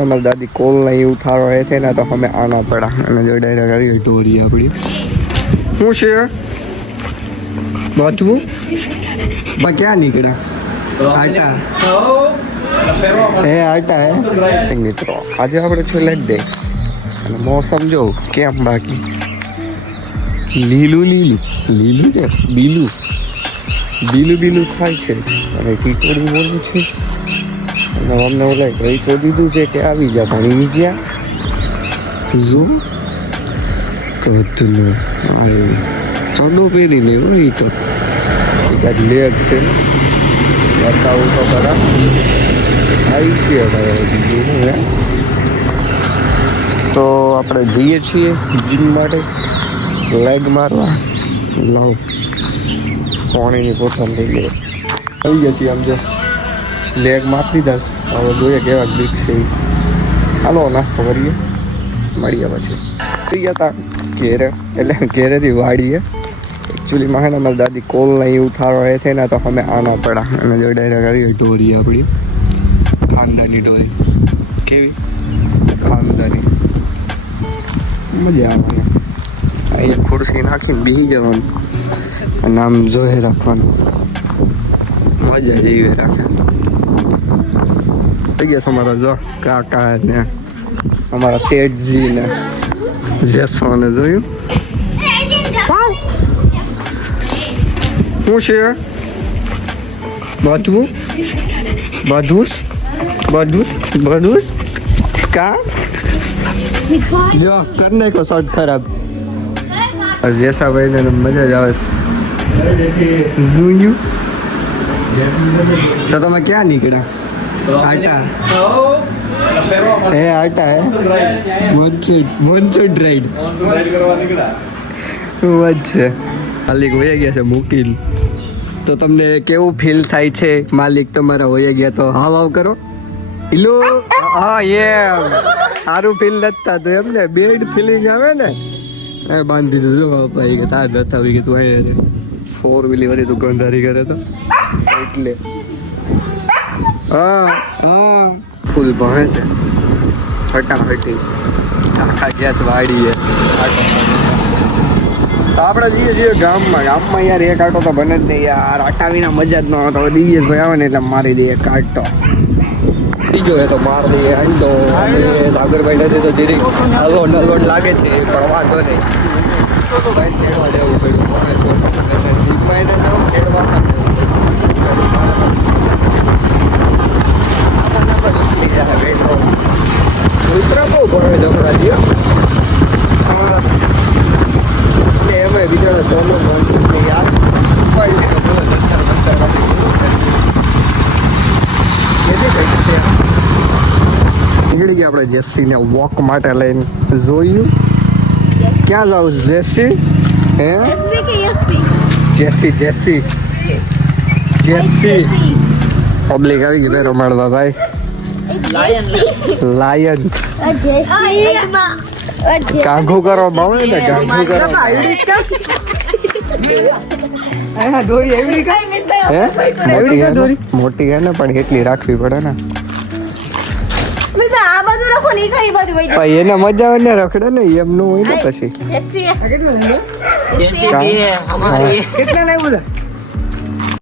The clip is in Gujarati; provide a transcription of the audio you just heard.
हमारी दादी कॉल नहीं उठा रहे थे ना तो हमें आना पड़ा અને જો ડાયરેક્ટ આવી ઢોરી આપણી શું છે બાટવું બા ક્યાં નીકળ્યા આટા આટા હે મિત્રો આજે આપણે છે લેગ ડે અને મોસમ જો કેમ બાકી લીલું લીલું લીલું ને બીલું બીલું બીલું થાય છે અને ટીકોડી બોલવું છે અને અમને ઓલા કહી તો દીધું છે કે આવી જા પણ એ ગયા જો કતું અરે ચડો પહેરી લે હોય તો એકાદ લેગ છે ને બતાવું તો ખરા આવી છે બીજું હે તો આપણે જઈએ છીએ જીમ માટે લેગ મારવા લાવ પાણીની બોટલ લઈ લે આવી ગયા છીએ આમ જો લેગ માપી દસ હવે જોઈએ કેવા બીક છે હાલો નાસ્તો કરીએ મળીએ પછી થઈ ગયા હતા ઘેરે એટલે ઘેરેથી વાળીએ एक्चुअली में है ना हमारी दादी कॉल नहीं उठा रहे थे ना तो हमें आना पड़ा અને જો ડાયરેક્ટ આવી ઢોરી આપણી ખાનદાની ઢોરી કેવી ખાનદાની મજા આવે અહીંયા ખુરશી નાખીને બેસી જવાનું અને આમ જોઈ રાખવાનું મજા જેવી રાખે થઈ ગયા અમારા જો કાકા ને અમારા શેઠજી ને જેસો ને જોયું શું છે બધું બધું બધું બધું કા જો કર નાખો શર્ટ ખરાબ જેસા ભાઈ ને મજા જ આવે જોયું તો તમે ક્યાં નીકળ્યા આટા હે આટા હે મોનસૂન રાઈડ વાત છે માલિક વયા ગયા છે મૂકીને તો તમને કેવું ફીલ થાય છે માલિક તમારા વયા ગયા તો હાવ હાવ કરો ઈલો હા એમ સારું ફીલ નથી થતું એમ ને બેડ ફિલિંગ આવે ને એ બાંધી દીધું જો ભાઈ કે તાર નથી આવી કે તું અહીંયા 4 વ્હીલર વાળી દુકાનદારી કરે તો એટલે હા હા ફૂલ ભણે છે ફટાફટી આખા ગેસ વાળીએ તો આપણે જઈએ છીએ ગામમાં યાર એક આટો તો બને જ નહીં યાર આટા વિના મજા જ ન આવતો દિવ્યેશભાઈ આવે ને એટલે મારી દઈએ કાટો બીજો એ તો માર દઈએ આમ તો સાગરભાઈ નથી તો જીરી લોડ લાગે છે પણ વાંધો નહીં તેડવા જવું પડ્યું જીપમાં એને જવું તેડવા પેટ્રોલ ઉતરા બહુ ભણે છોકરાજી એમાં બીજાને સોનો યાર નીકળી ગયા આપણે જેસીને વોક માટે લઈને જોયું ક્યાં જાવ જેસી હે જેસી જેસી જેસી પબ્લિક આવી ગઈ બેરો મળવા ભાઈ લાયન કાંઘું કરો બાવળે ને કાંઘું કરો મોટી હે ને પણ એટલી રાખવી પડે ને એને મજા આવે ને રખડે ને એમનું હોય ને પછી કેટલા લાવ્યું